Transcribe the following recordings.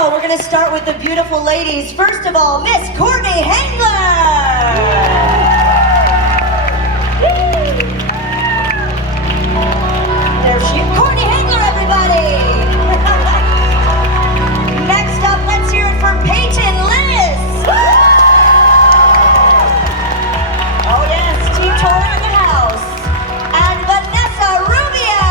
now we're going to start with the beautiful ladies. First of all, Miss Courtney Hengler. There she is. Courtney Hengler, everybody. Next up, let's hear it for Peyton Liz. Oh yes, Team Tora in the house. And Vanessa Rubio.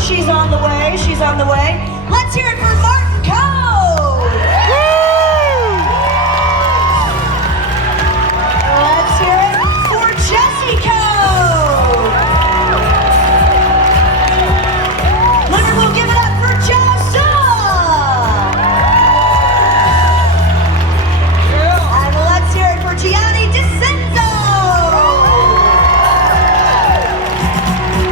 She's on the way, she's on the way. Let's hear it for Martin Cove! Let's hear it for Jessie Cove! Liverpool, give it up for Joshua! And let's hear it for Gianni DeCenzo!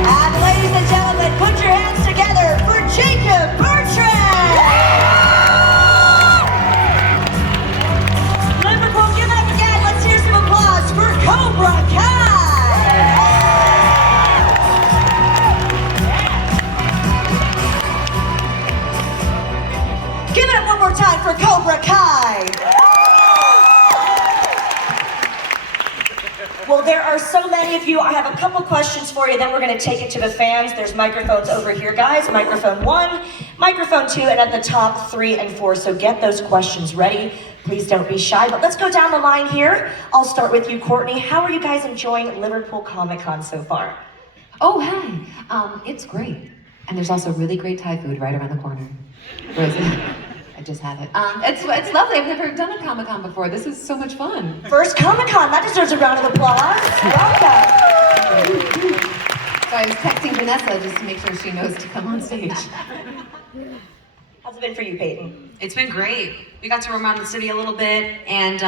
And ladies and gentlemen, put your hands together for Jacob Bertrand! Liverpool, give it up again. Let's hear some applause for Cobra Kai! Give it up one more time for Cobra Kai! Well, there are so many of you. I have a couple questions for you, then we're going to take it to the fans. There's microphones over here, guys. Microphone 1, microphone 2, and at the top 3 and 4. So get those questions ready. Please don't be shy. But let's go down the line here. I'll start with you, Courtney. How are you guys enjoying Liverpool Comic Con so far? Oh, hi. It's great. And there's also really great Thai food right around the corner. Where is it? I just had it. It's lovely. I've never done a Comic-Con before. This is so much fun. First Comic Con. That deserves a round of applause. Welcome. So I was texting Vanessa just to make sure she knows to come on stage. How's it been for you, Peyton? It's been great. We got to roam around the city a little bit and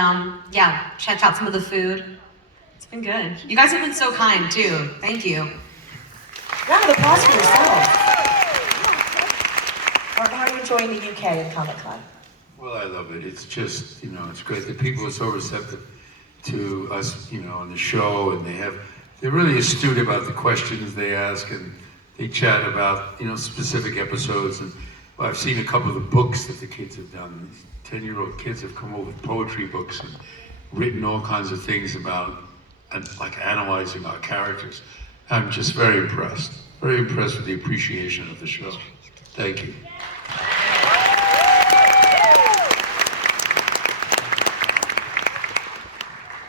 yeah, checked out some of the food. It's been good. You guys have been so kind too. Thank you. Round of applause for yourself. Martin, how are you enjoying the UK and Comic Con? Well, I love it. It's just, it's great that people are so receptive to us, on the show, and they're really astute about the questions they ask, and they chat about, specific episodes. And I've seen a couple of the books that the kids have done. These 10-year-old kids have come over with poetry books and written all kinds of things about, like analyzing our characters. I'm just very impressed with the appreciation of the show. Thank you.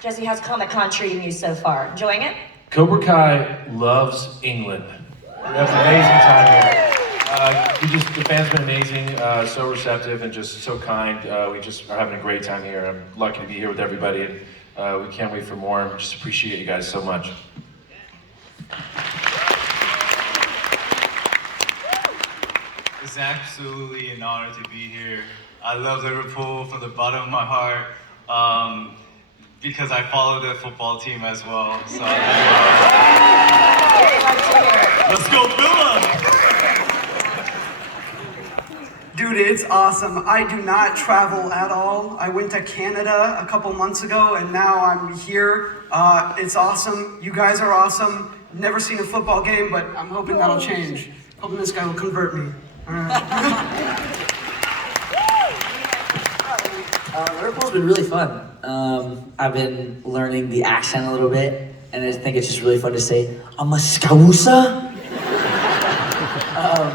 Jesse, how's Comic Con treating you so far? Enjoying it? Cobra Kai loves England. We have an amazing time here. The fans been amazing, so receptive and just so kind. We just are having a great time here. I'm lucky to be here with everybody, and we can't wait for more. And just appreciate you guys so much. It's absolutely an honor to be here. I love Liverpool from the bottom of my heart. Because I follow the football team as well. So let's go, Villa! Dude, it's awesome. I do not travel at all. I went to Canada a couple months ago, and now I'm here. It's awesome. You guys are awesome. Never seen a football game, but I'm hoping that'll change. Hoping this guy will convert me. All right. Liverpool's been really fun. I've been learning the accent a little bit, and I think it's just really fun to say, I'm a Scouser.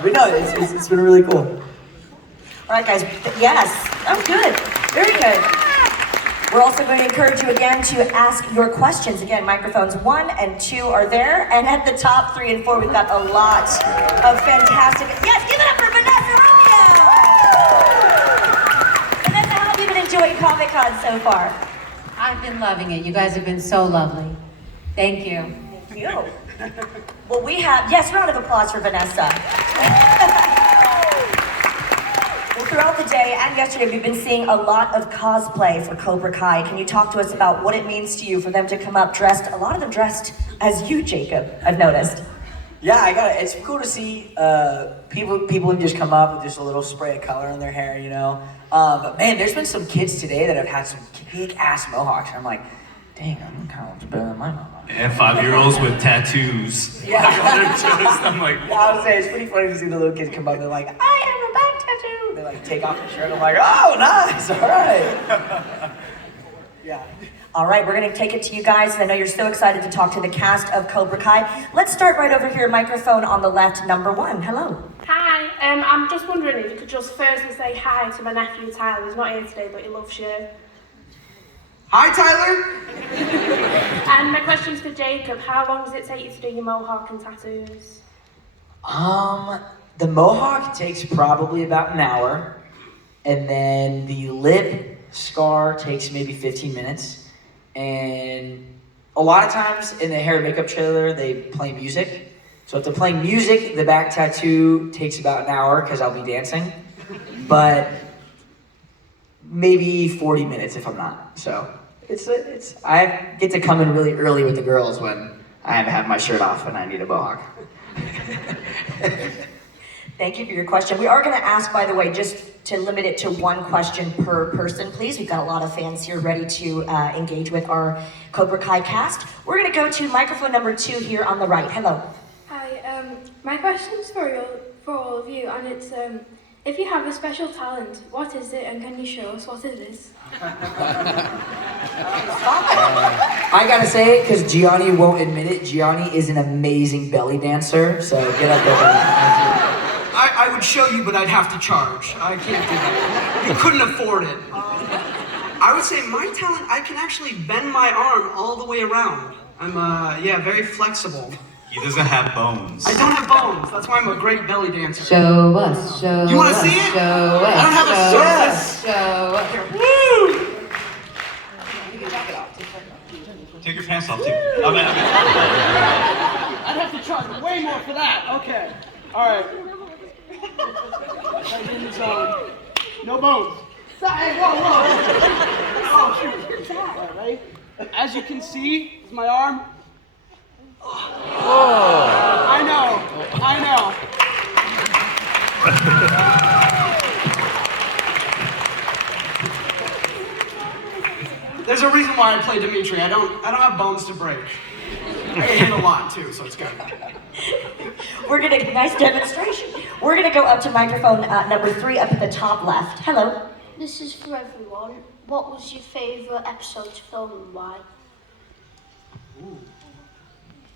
But no, it's been really cool. All right, guys. Yes. Oh, good. Very good. We're also going to encourage you again to ask your questions. Again, microphones 1 and 2 are there. And at the top 3 and 4, we've got a lot of fantastic... Yes, give it up for Vanessa Rubio! Vanessa, how have you been enjoying Comic Con so far? I've been loving it. You guys have been so lovely. Thank you. Thank you. Well, we have... Yes, round of applause for Vanessa. Well, throughout the day and yesterday, we've been seeing a lot of cosplay for Cobra Kai. Can you talk to us about what it means to you for them to come up dressed, a lot of them dressed as you, Jacob, I've noticed. Yeah, I got it. It's cool to see people who just come up with just a little spray of color in their hair, But man, there's been some kids today that have had some kick-ass mohawks. I'm like, dang, I'm kind of better than my mama. And 5-year-olds with tattoos. Yeah. I'm like, Yeah, I would say it's pretty funny to see the little kids come up and they're like, I have a back tattoo. They like take off their shirt. I'm like, oh, nice, all right. Yeah. All right, we're gonna take it to you guys, and I know you're so excited to talk to the cast of Cobra Kai. Let's start right over here, microphone on the left, number 1. Hello. Hi, I'm just wondering if you could just firstly say hi to my nephew Tyler. He's not here today, but he loves you. Hi, Tyler. And my question's for Jacob. How long does it take you to do your mohawk and tattoos? The mohawk takes probably about an hour, and then the lip scar takes maybe 15 minutes. And a lot of times in the hair and makeup trailer, they play music. So if they're playing music, the back tattoo takes about an hour because I'll be dancing. But maybe 40 minutes if I'm not. So I get to come in really early with the girls when I have my shirt off and I need a mohawk. Thank you for your question. We are going to ask, by the way, just to limit it to one question per person, please. We've got a lot of fans here ready to engage with our Cobra Kai cast. We're going to go to microphone number 2 here on the right. Hello. Hi, my question's for all of you, and it's if you have a special talent, what is it, and can you show us what it is? I gotta say it because Gianni won't admit it. Gianni is an amazing belly dancer, so get up there. I would show you, but I'd have to charge. I can't do that. You couldn't afford it. I would say my talent, I can actually bend my arm all the way around. I'm, very flexible. he doesn't have bones. I don't have bones. That's why I'm a great belly dancer. Show us, show us. You want to see it? Show us. I don't have a show surface. us, show us. Here. Woo! Take your pants off too. I'd have to charge way more for that. Okay. All right. Right in the zone. No bones. Hey, whoa, whoa. Oh, shoot. All right, ready? As you can see, is my arm. Oh. I know. There's a reason why I play Dimitri. I don't have bones to break. I get hit a lot too, so it's good. We're going to, nice demonstration. We're going to go up to microphone number 3 up at the top left. Hello. This is for everyone. What was your favourite episode to film and why?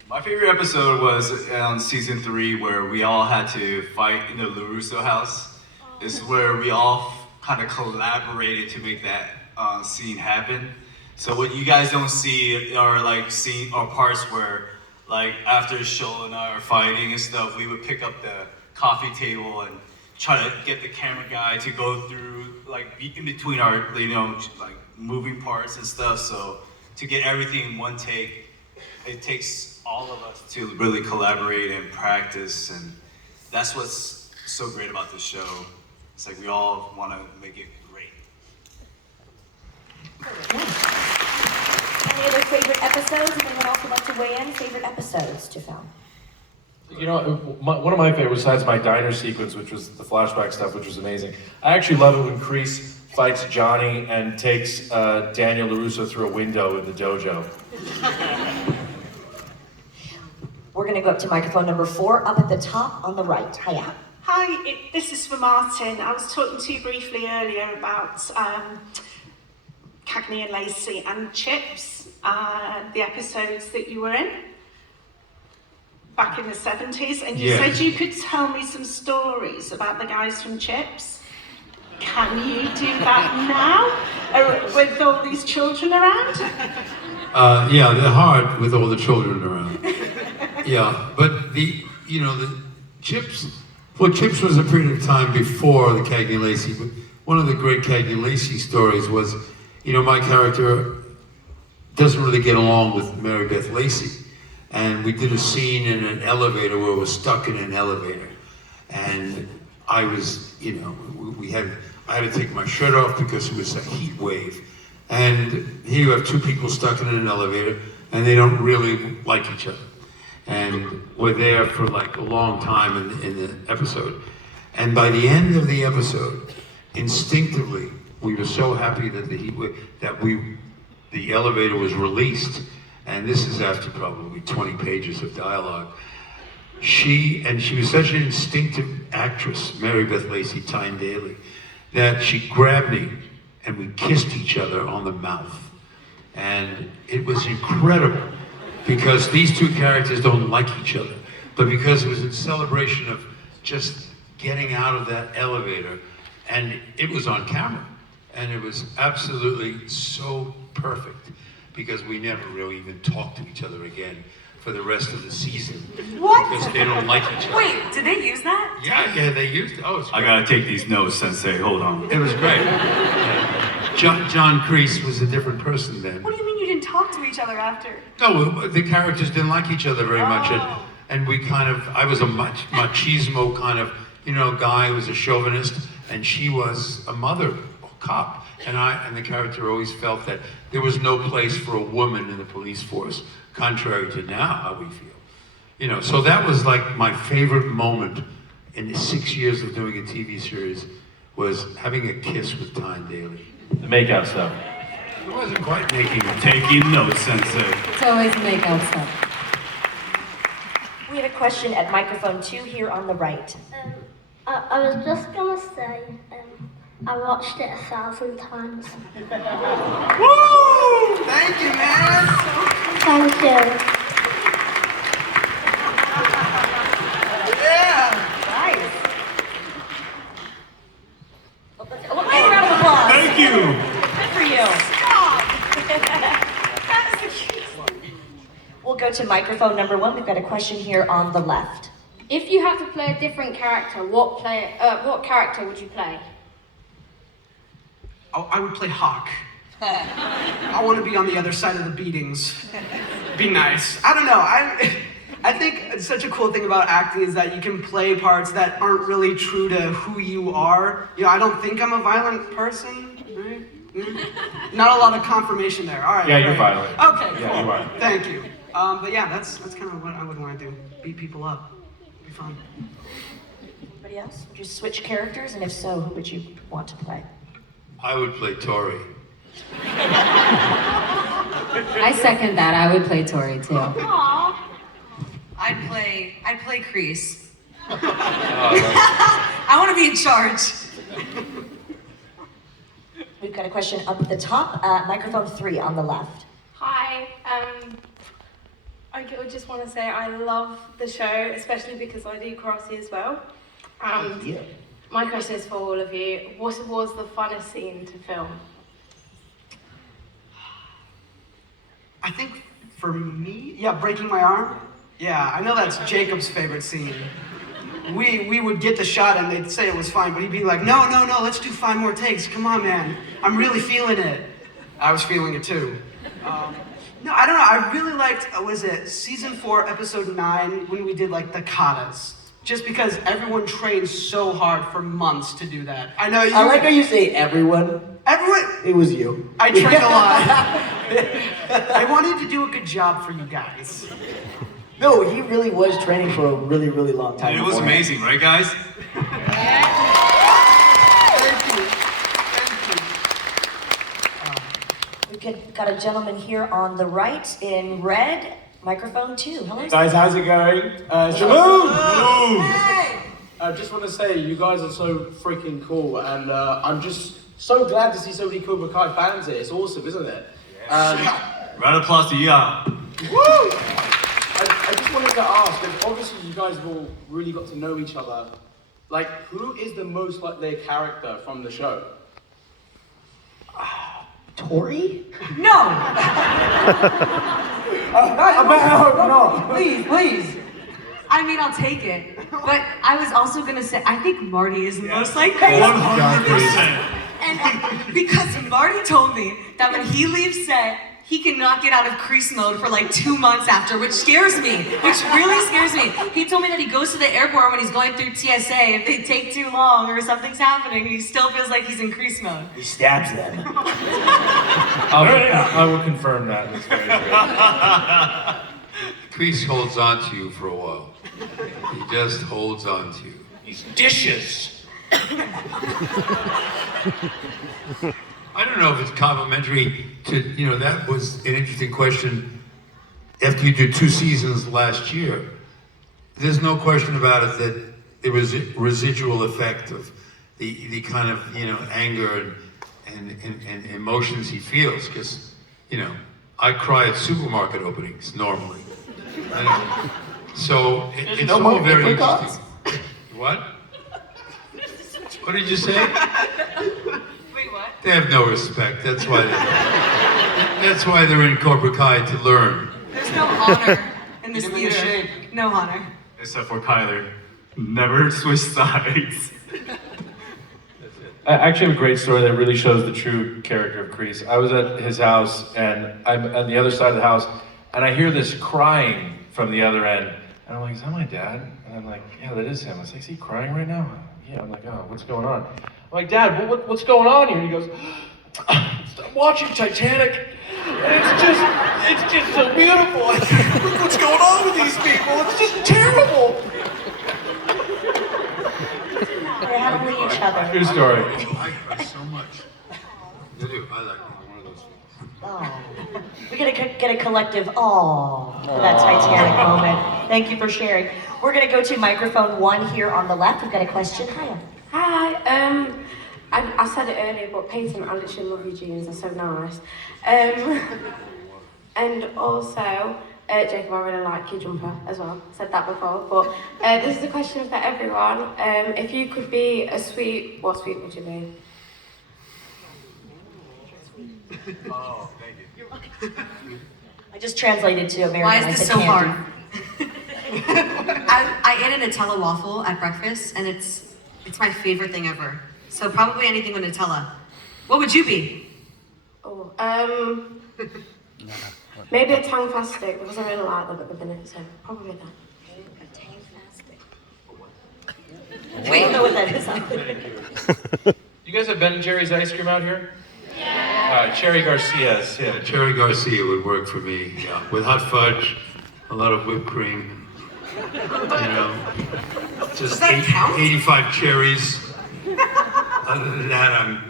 My favorite episode was on season 3 where we all had to fight in the LaRusso house. It's where we all kind of collaborated to make that scene happen. So what you guys don't see are like scene or parts where like after Shoal and I are fighting and stuff, we would pick up the coffee table and try to get the camera guy to go through like in between our like moving parts and stuff. So to get everything in one take, it takes all of us to really collaborate and practice, and that's what's so great about this show. It's like we all want to make it great. Any other favorite episodes? Anyone else would like to weigh in? Favorite episodes to film? You know, one of my favorites, besides my diner sequence, which was the flashback stuff, which was amazing. I actually love it when Kreese fights Johnny and takes Daniel LaRusso through a window in the dojo. We're going to go up to microphone number 4 up at the top on the right. Hiya. Hi, this is for Martin. I was talking to you briefly earlier about Cagney and Lacey and Chips, the episodes that you were in back in the 70s, and you said you could tell me some stories about the guys from Chips. Can you do that now with all these children around? Yeah, they're hard with all the children around. Yeah, but the Chips, well, Chips was a period of time before the Cagney Lacey, but one of the great Cagney Lacey stories was, my character doesn't really get along with Mary Beth Lacey. And we did a scene in an elevator where we're stuck in an elevator. And I was, I had to take my shirt off because it was a heat wave. And here you have 2 people stuck in an elevator and they don't really like each other. And we're there for like a long time in the episode. And by the end of the episode, instinctively, we were so happy that the heat wave, that we the elevator was released, and this is after probably 20 pages of dialogue. She was such an instinctive actress, Mary Beth Lacey, Tyne Daly, that she grabbed me and we kissed each other on the mouth. And it was incredible because these two characters don't like each other, but because it was in celebration of just getting out of that elevator, and it was on camera, and it was absolutely so perfect because we never really even talked to each other again for the rest of the season. What? Because they don't like each other. Wait, did they use that? Yeah, they used it. Oh, it's I great. gotta take these notes, Sensei. Hold on. It was great. Yeah. John Kreese was a different person then. What do you mean you didn't talk to each other after? No, the characters didn't like each other very much, and we I was a machismo kind of, guy who was a chauvinist, and she was a mother cop, and the character always felt that there was no place for a woman in the police force, contrary to now how we feel. So that was like my favorite moment in the 6 years of doing a TV series, was having a kiss with Tyne Daly. The makeout stuff. It wasn't quite making it. Taking notes, Sensei. It's always makeout stuff. We have a question at microphone 2 here on the right. I was just gonna say, I watched it 1,000 times. Woo! Thank you, man. Thank you. Yeah. Nice. Hey, round of applause. Thank you. Good for you. That was the cutest one. We'll go to microphone number 1. We've got a question here on the left. If you had to play a different character, what character would you play? Oh, I would play Hawk. I want to be on the other side of the beatings. Be nice. I don't know. I think it's such a cool thing about acting is that you can play parts that aren't really true to who you are. I don't think I'm a violent person. Right? Not a lot of confirmation there. All right. Yeah, you're great. violent. Okay, cool. Yeah, you are. Thank you. But yeah, that's kind of what I would want to do. Beat people up. Be fun. Anybody else? Would you switch characters? And if so, who would you want to play? I would play Tori. I second that. I would play Tori too. Aww. I'd play Kreese. Oh, I want to be in charge. We've got a question up at the top. Microphone 3 on the left. Hi. I just want to say I love the show, especially because I do karate as well. Yeah. My question is for all of you. What was the funnest scene to film? I think for me, breaking my arm. Yeah, I know that's Jacob's favorite scene. We would get the shot and they'd say it was fine, but he'd be like, no, let's do 5 more takes. Come on, man. I'm really feeling it. I was feeling it too. No, I don't know. I really liked, was it season 4, episode 9, when we did like the katas. Just because everyone trained so hard for months to do that. I know you. I like how you say everyone. Everyone. It was you. I trained a lot. I wanted to do a good job for you guys. No, he really was training for a really, really long time. And it was beforehand. amazing, right, guys? We've got a gentleman here on the right in red. Microphone 2. Hello. Guys, how's it going? Shalom! I just want to say, you guys are so freaking cool, and I'm just so glad to see so many Cobra Kai fans here. It's awesome, isn't it? Round of applause to you. Woo! I just wanted to ask, because obviously you guys have all really got to know each other. Like, who is the most like their character from the show? Tori? No. No, please. I mean, I'll take it. But I was also gonna say, I think Marty is the most like crazy. 100%. And because Marty told me that when he leaves set, he cannot get out of crease mode for like 2 months after, which scares me, which really scares me. He told me that he goes to the airport when he's going through TSA, if they take too long or something's happening, he still feels like he's in crease mode. He stabs them. I will confirm that. It's very true. Kreese holds on to you for a while. He just holds on to you. He's dishes. I don't know if it's complimentary to, that was an interesting question. After you did 2 seasons last year, there's no question about it that there was a residual effect of the kind of, anger and emotions he feels. Because, I cry at supermarket openings normally. So it's all very interesting. What? What did you say? Wait, what? They have no respect. That's why they're in Cobra Kai to learn. There's no honor in this theater. No honor. Except for Kyler. Never switch sides. I actually have a great story that really shows the true character of Kreese. I was at his house, and I'm on the other side of the house, and I hear this crying from the other end. And I'm like, is that my dad? And I'm like, yeah, that is him. I was like, is he crying right now? Yeah, I'm like, oh, what's going on? I'm like, Dad, what's going on here? And he goes, I'm watching Titanic, and it's just so beautiful. Look what's going on with these people. It's just terrible. They're having each other. True story. I cry so much. I do. I like one of those things. Oh. We gotta get a collective "aww" for that Titanic moment. Thank you for sharing. We're gonna go to microphone 1 here on the left. We've got a question. Hiya. Hi. I said it earlier, but Peyton, I literally love your jeans. They're so nice. And also, Jacob, I really like your jumper as well. I said that before, but this is a question for everyone. If you could be a sweet, what sweet would you be? Oh, thank you. I just translated to American. Why is I this said so candy. hard? I ate a Nutella waffle at breakfast, and it's my favorite thing ever. So probably anything with Nutella. What would you be? Oh, maybe a tongue fastic because I really like them at the minute, so probably that. Wait, I don't know what that is. You guys have Ben & Jerry's ice cream out here? Yeah. Cherry Garcia's, yeah. Cherry Garcia would work for me, yeah. With hot fudge, a lot of whipped cream, just 85 cherries. Other than that, I'm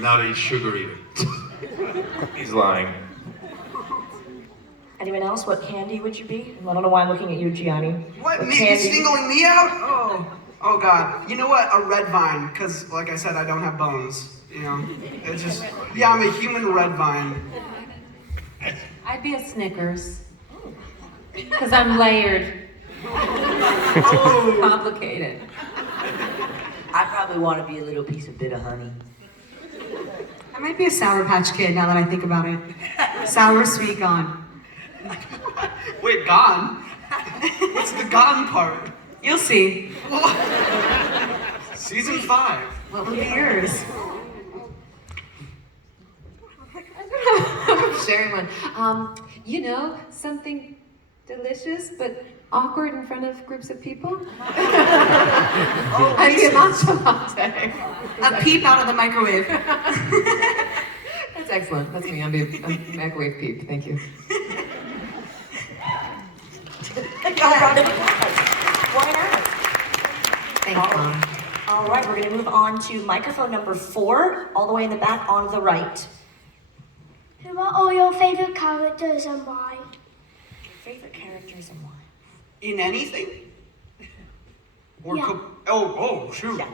not a sugar eater. He's lying. Anyone else? What candy would you be? I don't know why I'm looking at you, Gianni. What? Me candy? singling me out? Oh God. You know what? A red vine, because like I said, I don't have bones. It's just, yeah, I'm a human red vine. I'd be a Snickers. Because I'm layered. Complicated. I probably want to be a little piece of bit of honey. I might be a Sour Patch Kid now that I think about it. Sour, sweet, gone. Wait, gone? What's the gone part? You'll see. Season 5. What will be yours? I'm sharing one. Something delicious but awkward in front of groups of people. I'd be a matcha latte. A peep out of the microwave. That's excellent. That's me. I'm a microwave peep. Thank you. Why not? Thanks, Mom. All right, we're going to move on to microphone number 4, all the way in the back on the right. Who are all your favourite characters and why? Favorite characters and why? In anything? Or Yeah. shoot. Yeah.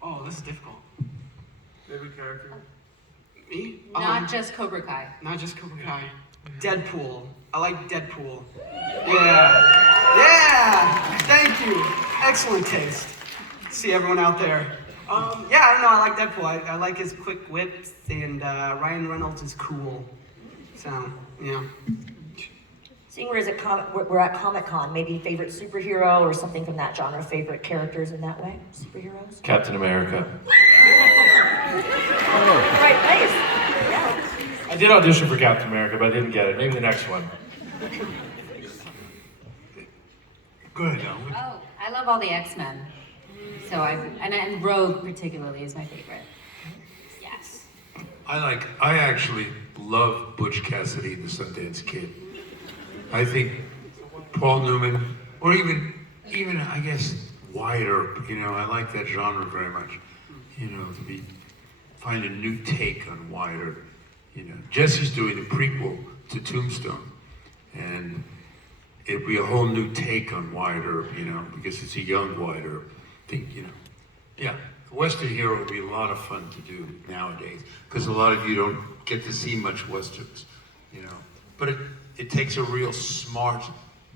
Oh, this is difficult. Favorite character? Me? Not just Cobra Kai. Not just Cobra Kai. Deadpool. I like Deadpool. Yeah! Thank you. Excellent taste. See everyone out there. I don't know, I like Deadpool. I like his quick whips, and Ryan Reynolds is cool. So, yeah. Seeing we're at Comic-Con, maybe favorite superhero or something from that genre, favorite characters in that way? Superheroes? Captain America. Right place. Yeah. I did audition for Captain America, but I didn't get it. Maybe the next one. Good. Oh, I love all the X-Men. So and Rogue particularly is my favorite. Yes. I actually love Butch Cassidy, the Sundance Kid. I think Paul Newman, or even I guess Wyatt Earp, I like that genre very much. To be find a new take on Wyatt. Or, Jesse's doing a prequel to Tombstone, and it'd be a whole new take on Wyatt Earp, because it's a young Wyatt Earp. I think, yeah, a Western hero would be a lot of fun to do nowadays, because a lot of you don't get to see much Westerns, But it takes a real smart,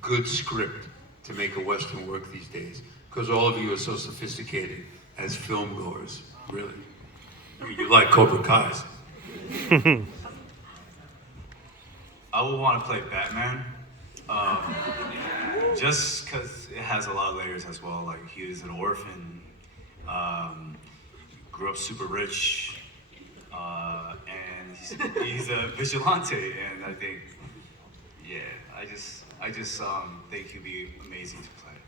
good script to make a Western work these days, because all of you are so sophisticated as film goers, really. You like Cobra Kai's. I would want to play Batman, just because it has a lot of layers as well. Like, he was an orphan, grew up super rich, and he's a vigilante, and I think, I just think he'd be amazing to play.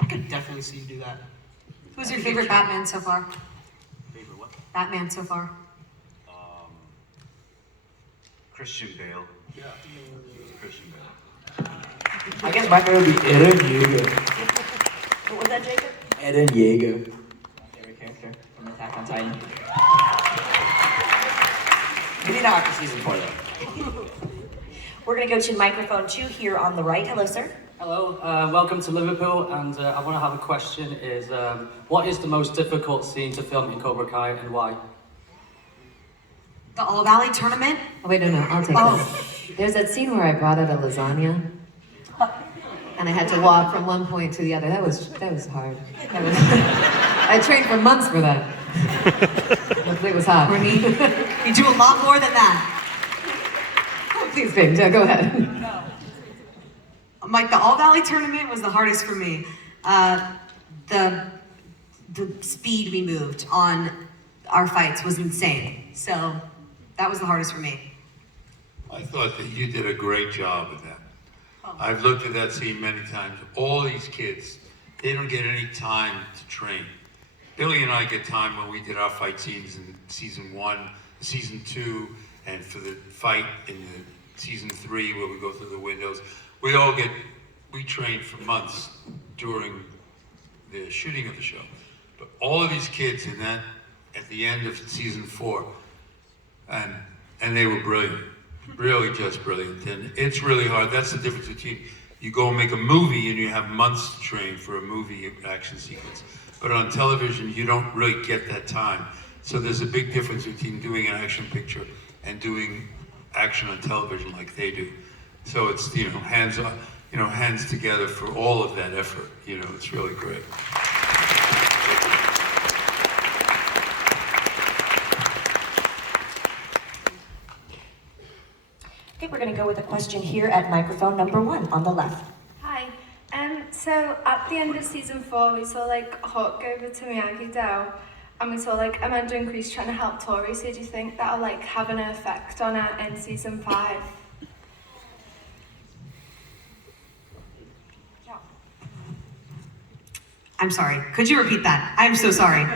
I could definitely see you do that. Who's your favorite Batman so far? Favorite what? Batman so far. Christian Bale. Yeah. Christian Bale. I guess my favorite would be Eren Yeager. What was that, Jacob? Eren Yeager. My favorite character from Attack on Titan. Maybe not after season 4 though. We're going to go to microphone 2 here on the right. Hello, sir. Hello, welcome to Liverpool, and I want to have a question is, what is the most difficult scene to film in Cobra Kai and why? The All Valley tournament? Oh, wait, no, I'll take this. There's that scene where I brought out a lasagna, and I had to walk from one point to the other. That was hard. I trained for months for that. It was hot. For me, you do a lot more than that. Please, babe, go ahead. Mike, the All Valley tournament was the hardest for me. The speed we moved on our fights was insane. So that was the hardest for me. I thought that you did a great job with that. I've looked at that scene many times. All these kids, they don't get any time to train. Billy and I get time when we did our fight scenes in season 1, season 2, and for the fight in the season 3 where we go through the windows. We trained for months during the shooting of the show. But all of these kids at the end of season 4, and they were brilliant, really just brilliant. And it's really hard. That's the difference between you go and make a movie and you have months to train for a movie action sequence. But on television, you don't really get that time. So there's a big difference between doing an action picture and doing action on television like they do. So it's, hands on, hands together for all of that effort. It's really great. Okay, we're going to go with a question here at microphone number 1 on the left. Hi. So at the end of season 4, we saw Hook go over to Miyagi-Do, and we saw Amanda and Chris trying to help Tori. So do you think that'll have an effect on her in season 5? I'm sorry. Could you repeat that? I'm so sorry.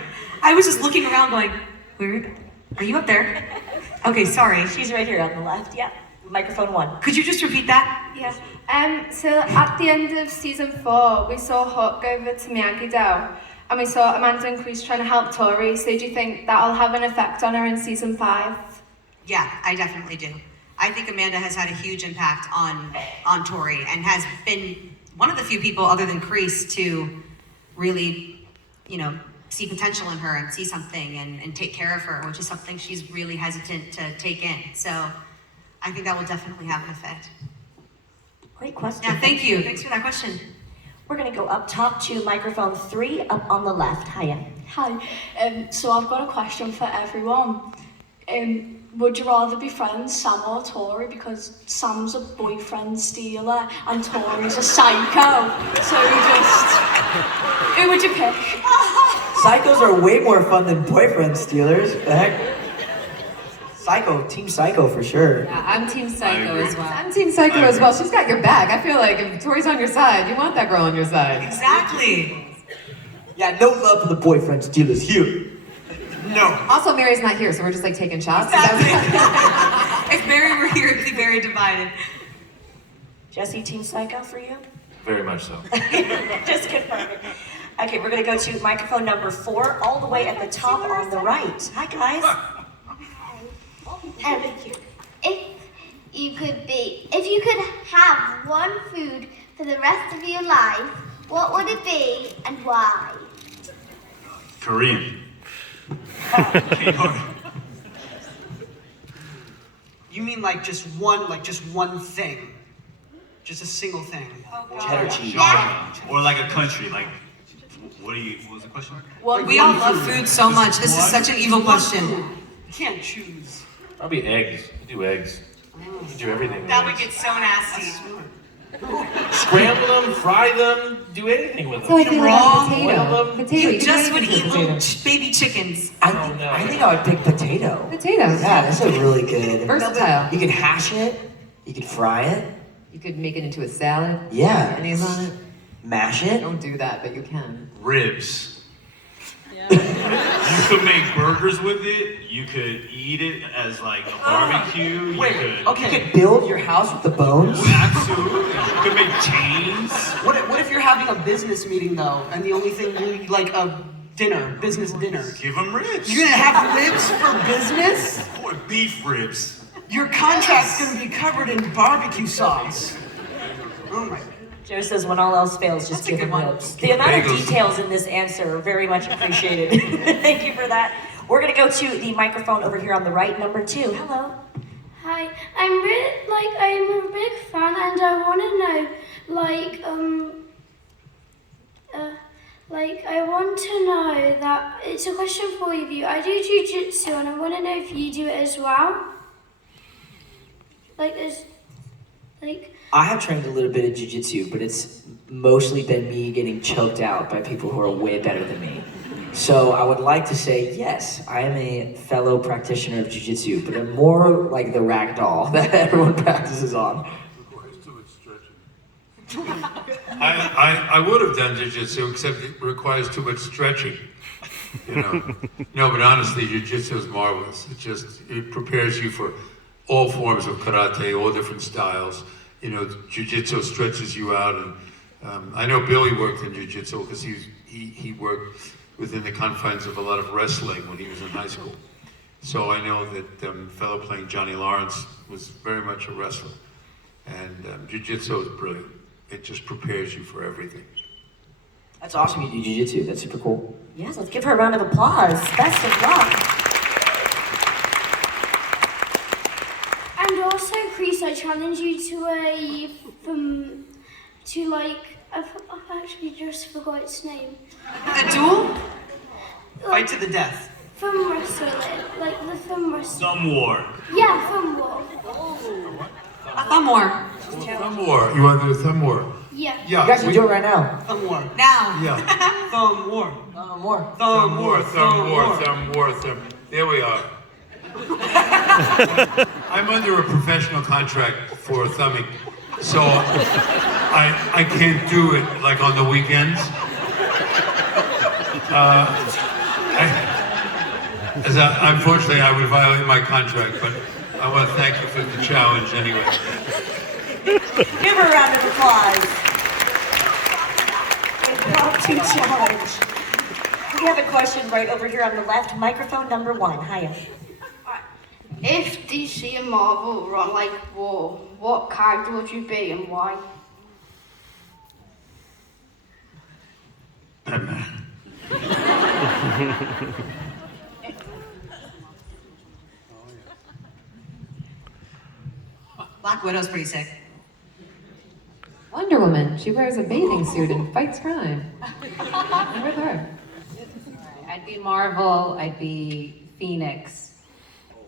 I was just looking around going, where? Are you up there? Okay, sorry. She's right here on the left, yeah. Microphone 1. Could you just repeat that? Yeah. So at the end of season 4, we saw Hook go over to Miyagi-Do, and we saw Amanda and Chris trying to help Tori. So do you think that'll have an effect on her in season 5? Yeah, I definitely do. I think Amanda has had a huge impact on Tori and has been one of the few people other than Chris to really, see potential in her and see something and take care of her, which is something she's really hesitant to take in. So I think that will definitely have an effect. Great question. Yeah, thank you. Thanks for that question. We're going to go up top to microphone 3 up on the left. Hiya. Hi. So I've got a question for everyone. Would you rather be friends, Sam or Tori? Because Sam's a boyfriend stealer and Tori's a psycho. So who would you pick? Psychos are way more fun than boyfriend stealers. The heck? Psycho, Team Psycho for sure. Yeah, I'm Team Psycho as well. I'm Team Psycho as well. She's got your back. I feel like if Tori's on your side, you want that girl on your side. Exactly. Yeah, no love for the boyfriend stealers here. No. Also, Mary's not here, so we're just taking shots. Exactly. If Mary were here, it'd be very divided. Jesse, Team Psycho for you? Very much so. Just confirming. Okay, we're gonna go to microphone number 4, all the way at the top on the right. Hi, guys. If you could have one food for the rest of your life, what would it be and why? Korean. You mean like just one thing? Just a single thing? Cheddar cheese. Or like a country, like, what was the question? Well, we all love food so much. This is such an evil question. You can't choose. Probably eggs. You do eggs. You do everything with That would eggs. get so nasty. Scramble them, fry them, do anything with them. So I feel like Wrong. potato. Potato. You just can would make it eat into little potato. baby chickens. I think I would pick potato. Potatoes. Yeah, that's a really good. Versatile. You can hash it. You can fry it. You could make it into a salad. Yeah. Mayonnaise on it. Mash it. Don't do that, but you can. Ribs. You could make burgers with it. You could eat it as like a barbecue. Wait, you could, okay. You could build your house with the bones. Absolutely. You could make chains. What if you're having a business meeting though, and the only thing you like a business dinner? Give them ribs. You're gonna have ribs for business? Or beef ribs. Your contract's gonna be covered in barbecue sauce. Oh my. Joe says when all else fails, just give them ribs. The amount of details in this answer are very much appreciated. Thank you for that. We're gonna go to the microphone over here on the right, number 2. Hello. Hi, I'm a big fan, and I want to know, I want to know that it's a question for all of you. I do jiu-jitsu, and I want to know if you do it as well. I have trained a little bit of jiu-jitsu, but it's mostly been me getting choked out by people who are way better than me. So I would like to say, yes, I am a fellow practitioner of jiu-jitsu, but I'm more like the rag doll that everyone practices on. I would have done jiu-jitsu, except it requires too much stretching. You know. No, but honestly, jiu-jitsu is marvelous. It prepares you for all forms of karate, all different styles. You know, jiu-jitsu stretches you out, and I know Billy worked in jiu-jitsu because he worked within the confines of a lot of wrestling when he was in high school. So I know that fellow playing Johnny Lawrence was very much a wrestler, and jiu-jitsu is brilliant. It just prepares you for everything. That's awesome you do jiu-jitsu. That's super cool. Yes, let's give her a round of applause. Best of luck. And also, Chris, I challenge you to I've actually just forgot its name. A duel? Fight to the death. Thumb wrestling, like the thumb wrestling. Thumb war. Yeah, thumb war. A thumb war. Thumb war. You want to do a thumb war? Yeah. You guys can do it right now. Thumb war. Now. Yeah. Thumb war. Thumb war. Thumb war. Thumb war. Thumb war. Thumb. There we are. I'm under a professional contract for thumbing, so I can't do it like on the weekends. Unfortunately, I would violate my contract, but I want to thank you for the challenge anyway. Give her a round of applause. Impromptu challenge. We have a question right over here on the left, microphone number 1. Hiya. If DC and Marvel were on war, what character would you be and why? Batman. Black Widow's pretty sick. Wonder Woman. She wears a bathing suit and fights crime. I'm with her. I'd be Marvel. I'd be Phoenix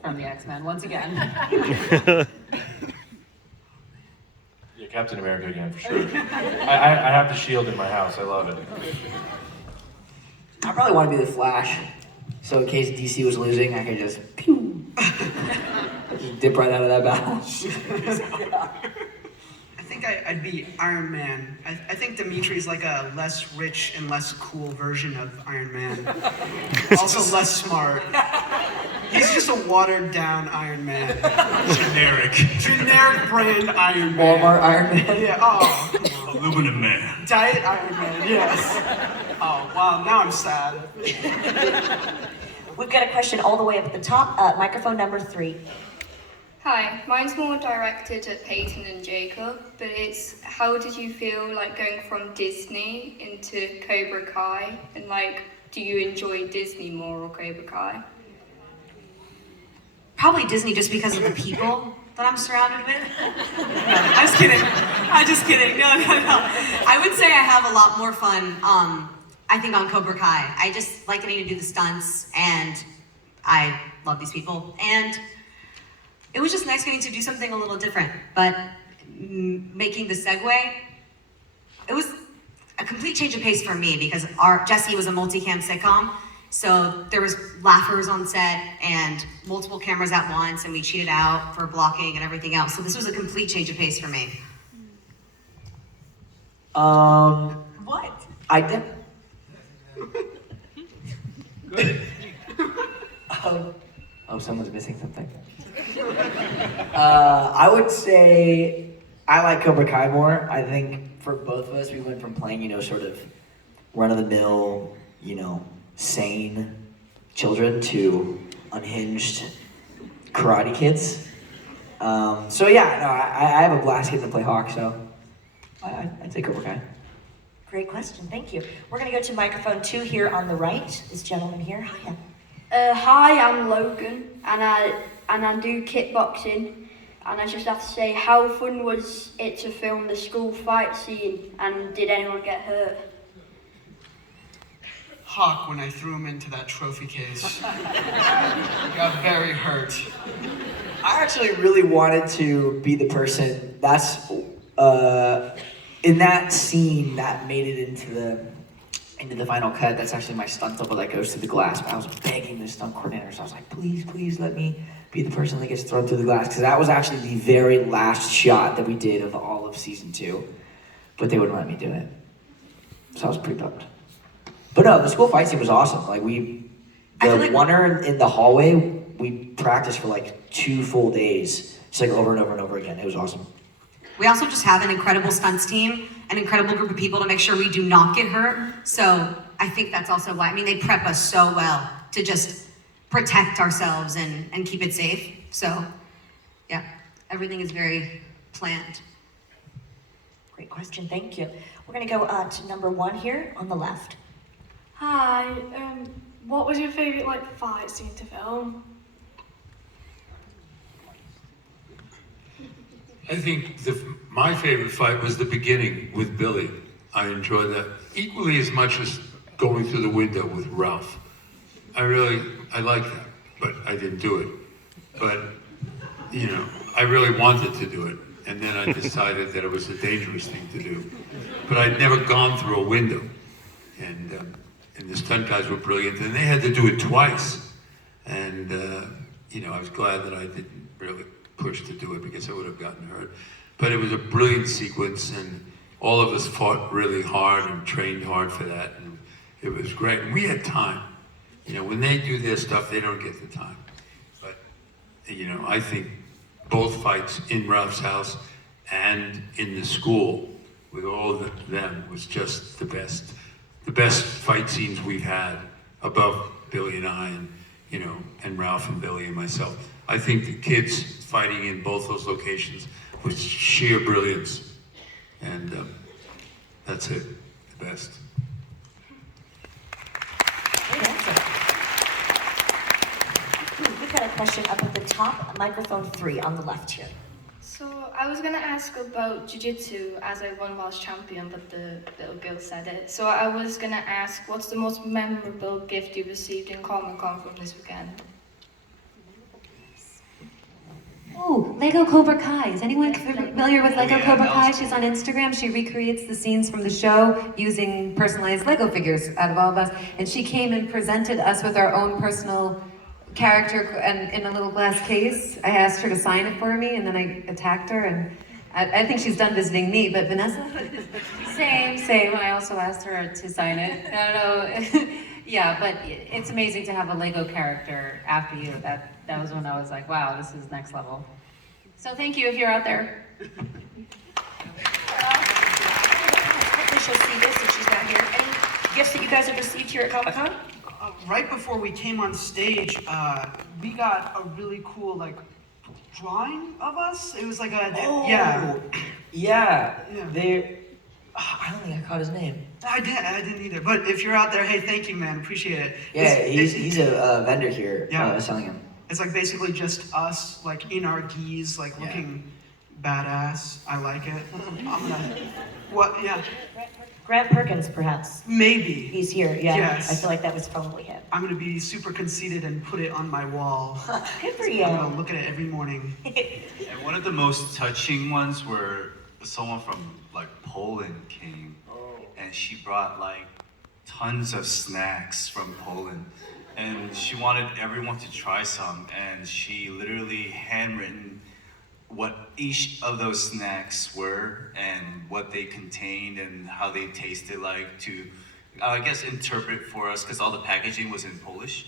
from the X-Men once again. Yeah, Captain America again, for sure. I have the shield in my house. I love it. I probably want to be the Flash, so in case DC was losing, I could just pew, just dip right out of that battle. I think I'd be Iron Man. I think Dimitri's like a less rich and less cool version of Iron Man. Also less smart. He's just a watered down Iron Man. Generic. Generic brand Iron Man. Walmart Iron Man. Yeah, oh, come on. Aluminum Man. Diet Iron Man, yes. Oh, wow, now I'm sad. We've got a question all the way up at the top. Microphone number 3. Hi, mine's more directed at Peyton and Jacob, but it's how did you feel like going from Disney into Cobra Kai, and like, do you enjoy Disney more or Cobra Kai? Probably Disney just because of the people that I'm surrounded with. No, I'm just kidding. I'm just kidding. No. I would say I have a lot more fun, I think, on Cobra Kai. I just like getting to do the stunts, and I love these people. And it was just nice getting to do something a little different, but making the segue, it was a complete change of pace for me because Jesse was a multicam sitcom, so there was laughers on set and multiple cameras at once, and we cheated out for blocking and everything else. So this was a complete change of pace for me. What? I did. Good. Oh, someone's missing something. I would say I like Cobra Kai more. I think for both of us, we went from playing, sort of run-of-the-mill, sane children to unhinged karate kids. So yeah, no, I have a blast getting to play Hawk, so I'd say Cobra Kai. Great question, thank you. We're gonna go to microphone 2 here on the right. This gentleman here, hiya. Hi, I'm Logan, and I do kickboxing. And I just have to say, how fun was it to film the school fight scene, and did anyone get hurt? Hawk, when I threw him into that trophy case, got very hurt. I actually really wanted to be the person that's in that scene that made it into the final cut. That's actually my stunt double that goes through the glass. But I was begging the stunt coordinator, so I was like, please let me be the person that gets thrown through the glass, because that was actually the very last shot that we did of all of season 2, but they wouldn't let me do it. So I was pretty bummed. But no, the school fight scene was awesome. Like runner in the hallway, we practiced for like 2 full days, just like over and over and over again. It was awesome. We also just have an incredible stunts team, an incredible group of people to make sure we do not get hurt. So I think that's also why, they prep us so well to just protect ourselves and keep it safe. So yeah, everything is very planned. Great question, thank you. We're gonna go to number 1 here on the left. Hi, what was your favourite fight scene to film? I think my favorite fight was the beginning with Billy. I enjoyed that equally as much as going through the window with Ralph. I like that, but I didn't do it. But, I really wanted to do it. And then I decided that it was a dangerous thing to do. But I'd never gone through a window. And the stunt guys were brilliant, and they had to do it twice. And, I was glad that I didn't really push to do it because I would have gotten hurt. But it was a brilliant sequence, and all of us fought really hard and trained hard for that, and it was great. And we had time. When they do their stuff, they don't get the time. But, I think both fights in Ralph's house and in the school with all of them was just the best. The best fight scenes we've had above Billy and I and Ralph and Billy and myself. I think the kids fighting in both those locations was sheer brilliance. And that's it, the best. Great answer. We've got a question up at the top, microphone 3 on the left here. So I was gonna ask about jiu-jitsu as I won World Champion, but the little girl said it. So I was gonna ask, what's the most memorable gift you received in Comic-Con from this weekend? Oh, Lego Cobra Kai. Is anyone familiar with Lego Cobra Kai? She's on Instagram. She recreates the scenes from the show using personalized Lego figures out of all of us. And she came and presented us with our own personal character and in a little glass case. I asked her to sign it for me, and then I attacked her, and I think she's done visiting me, but Vanessa? Same. I also asked her to sign it. I don't know. Yeah, but it's amazing to have a Lego character after you. That was when I was like, wow, this is next level. So thank you if you're out there. she'll see this and she's not here. Any gifts that you guys have received here at Comic-Con? Right before we came on stage, we got a really cool like drawing of us. It was like a Yeah. Yeah. I don't think I caught his name. I didn't either. But if you're out there, hey, thank you, man. Appreciate it. Yeah, he's a vendor here selling him. It's like basically just us, like in our geese, like looking badass. I like it. I'm gonna. What? Yeah. Grant Perkins, perhaps. Maybe. He's here, yeah. Yes. I feel like that was probably him. I'm gonna be super conceited and put it on my wall. Good for you. I'm gonna look at it every morning. And one of the most touching ones were someone from like Poland came, and she brought like tons of snacks from Poland, and she wanted everyone to try some, and she literally handwritten what each of those snacks were and what they contained and how they tasted like to, I guess, interpret for us, because all the packaging was in Polish.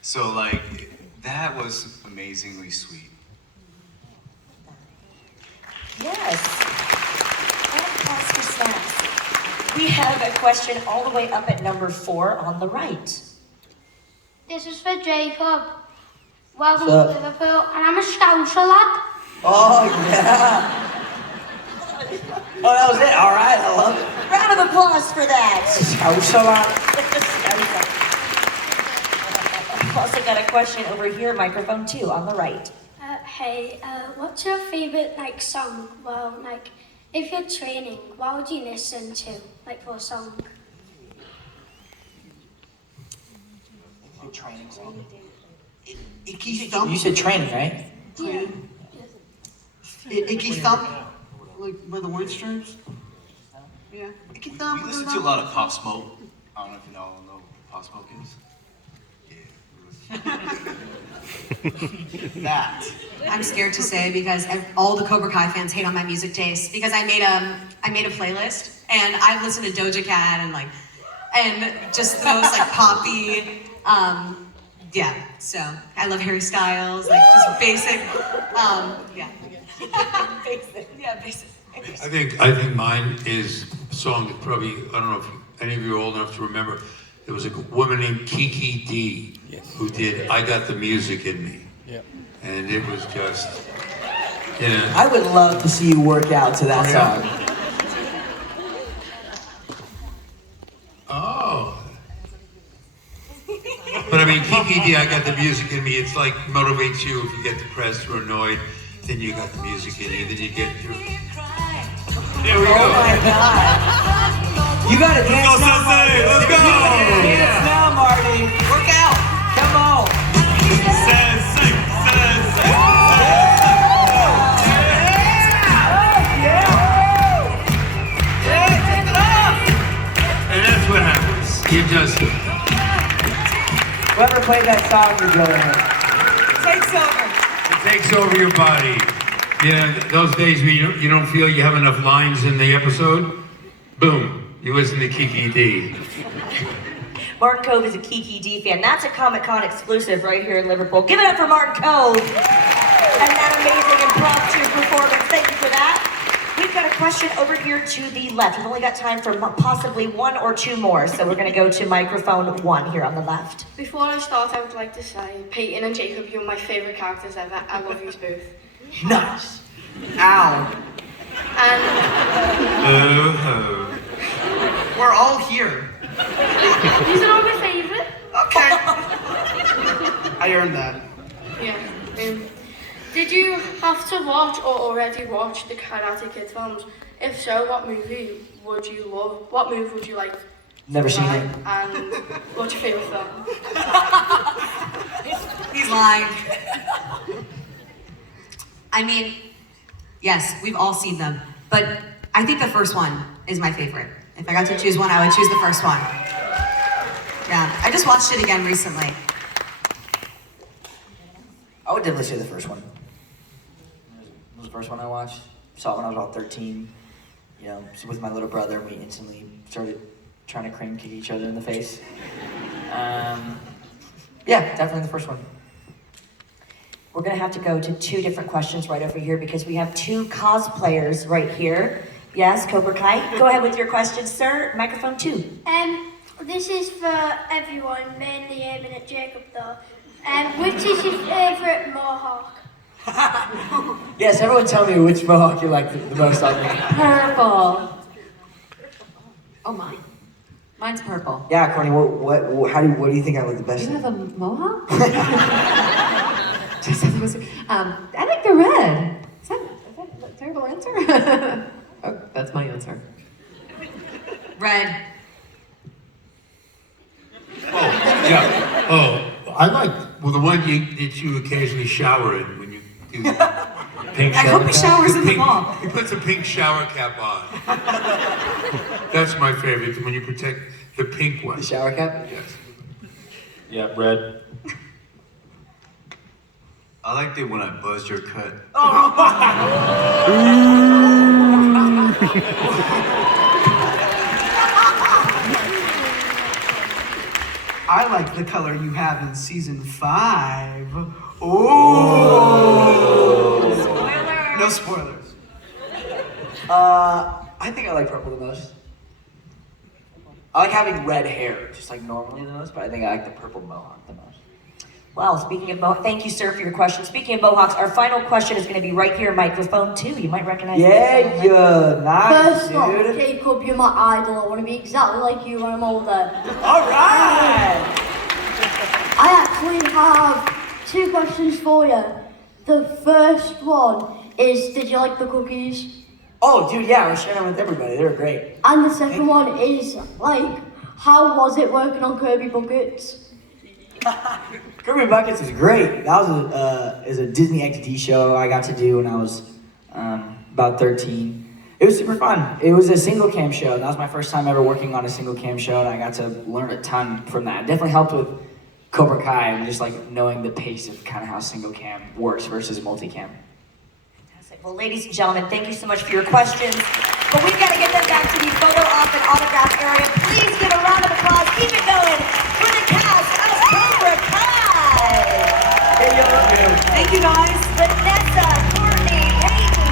So like, that was amazingly sweet. Yes. Fantastic snacks. We have a question all the way up at number 4 on the right. This is for Jacob. Welcome What's to up? Liverpool, and I'm a Scouser lad. Oh, yeah. Oh, that was it. All right, I love it. Round of applause for that. I've also got a question over here, microphone 2 on the right. Hey, what's your favorite like song? Well, like if you're training, what would you listen to, like for a song? Training song. Icky thump. You said training, right? Yeah. Icky thump. Like by the Windstreams. Yeah. Icky thump. We listen to a lot of Pop Smoke. I don't know if you all know what Pop Smoke is. That. I'm scared to say because all the Cobra Kai fans hate on my music taste because I made a playlist and I've listened to Doja Cat and just the most like poppy, yeah. So I love Harry Styles, like just basic, yeah. Basic. Yeah, basic. I think mine is a song that probably, I don't know if any of you are old enough to remember. There was a woman named Kiki D who did I Got the Music in Me. And it was just, I would love to see you work out to that song. Oh. But I mean, Kiki D, I Got the Music in Me, it's like motivates you if you get depressed or annoyed, then you got the music in you, then you get through. There we go. Oh my God. You gotta dance now, Marty. Let's go. Dance now, Marty. Work out. Come on. And that's what happens. You just... Whoever played that song, you're brilliant. Takes over. It takes over your body. Yeah, those days when you don't feel you have enough lines in the episode, boom, you listen to Kiki D. Martin Kove is a Kiki D fan. That's a Comic-Con exclusive right here in Liverpool. Give it up for Martin Kove and that amazing impromptu performance. Thank you for that. We've got a question over here to the left. We've only got time for possibly 1 or 2 more, so we're going to go to microphone 1 here on the left. Before I start, I would like to say, Peyton and Jacob, you're my favorite characters ever. I love you both. Nice. Ow. And We're all here. these are all my favorite. Okay. I earned that. Yeah. Did you have to watch or already watch the Karate Kid films? If so, what movie would you love? What movie would you like? Never seen it. And what's your favorite film? He's lying. I mean, yes, we've all seen them, but I think the first one is my favorite. If I got to choose one, I would choose the first one. Yeah, I just watched it again recently. I would definitely say the first one. It was the first one I watched. Saw it when I was about 13. You know, with my little brother, and we instantly started trying to crane kick each other in the face. Yeah, definitely the first one. We're going to have to go to 2 different questions right over here because we have 2 cosplayers right here Yes, Cobra Kai. Go ahead with your question, sir. Microphone 2. This is for everyone, mainly aiming at Jacob though. Which is your favourite mohawk? Yes, everyone tell me which mohawk you like the most on me. Purple. Oh, mine? Mine's purple. Yeah, Courtney, what do you think I look the best You in? have a mohawk? I like the red. Is that a terrible answer? Oh, that's my answer. Red. Yeah. Oh, I like the one that you occasionally shower in when you do the pink I shower hope he cap. showers in the pink- fall. He puts a pink shower cap on. That's my favorite, when you protect the pink one. The shower cap? Yes. Yeah, red. I liked it when I buzzed your cut. I like the color you have in season 5. Oh! Spoiler. No spoilers. I think I like purple the most. I like having red hair, just like normally the most, but I think I like the purple mohawk the most. Well, speaking of mohawks, thank you, sir, for your question. Speaking of mohawks, our final question is going to be right here, microphone 2. You might recognize Yeah, nice, First off, dude. Jacob, you're my idol. I want to be exactly like you when I'm older. Alright! I actually have 2 questions for you. The first one is, did you like the cookies? Oh, dude, yeah, I was sharing them with everybody. They were great. And the second one is, like, how was it working on Kirby Buckets? Kirby Buckets was great. That was a Disney XD show I got to do when I was about 13. It was super fun. It was a single cam show. That was my first time ever working on a single cam show, and I got to learn a ton from that. It definitely helped with Cobra Kai and just like knowing the pace of kind of how single cam works versus multicam. Fantastic. Well, ladies and gentlemen, thank you so much for your questions. But we've got to get them back to the photo op and autograph area. Please give a round of applause. Keep it going for the cast of Cobra Kai. Thank you, guys. Vanessa, Courtney, Peyton,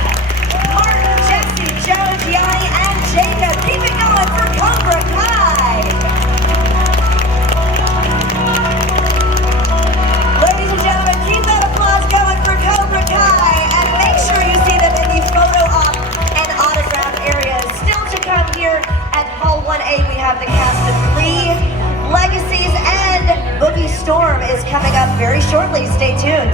Martin, Jesse, Joe, Gianni, and Jacob. Keep it going for Cobra Kai. Ladies and gentlemen, keep that applause going for Cobra Kai. And make sure you see them in the photo op and autograph areas. Still to come here at Hall 1A, we have the cast of 3 Legacies, and Boogie Storm is coming up very shortly. Stay tuned.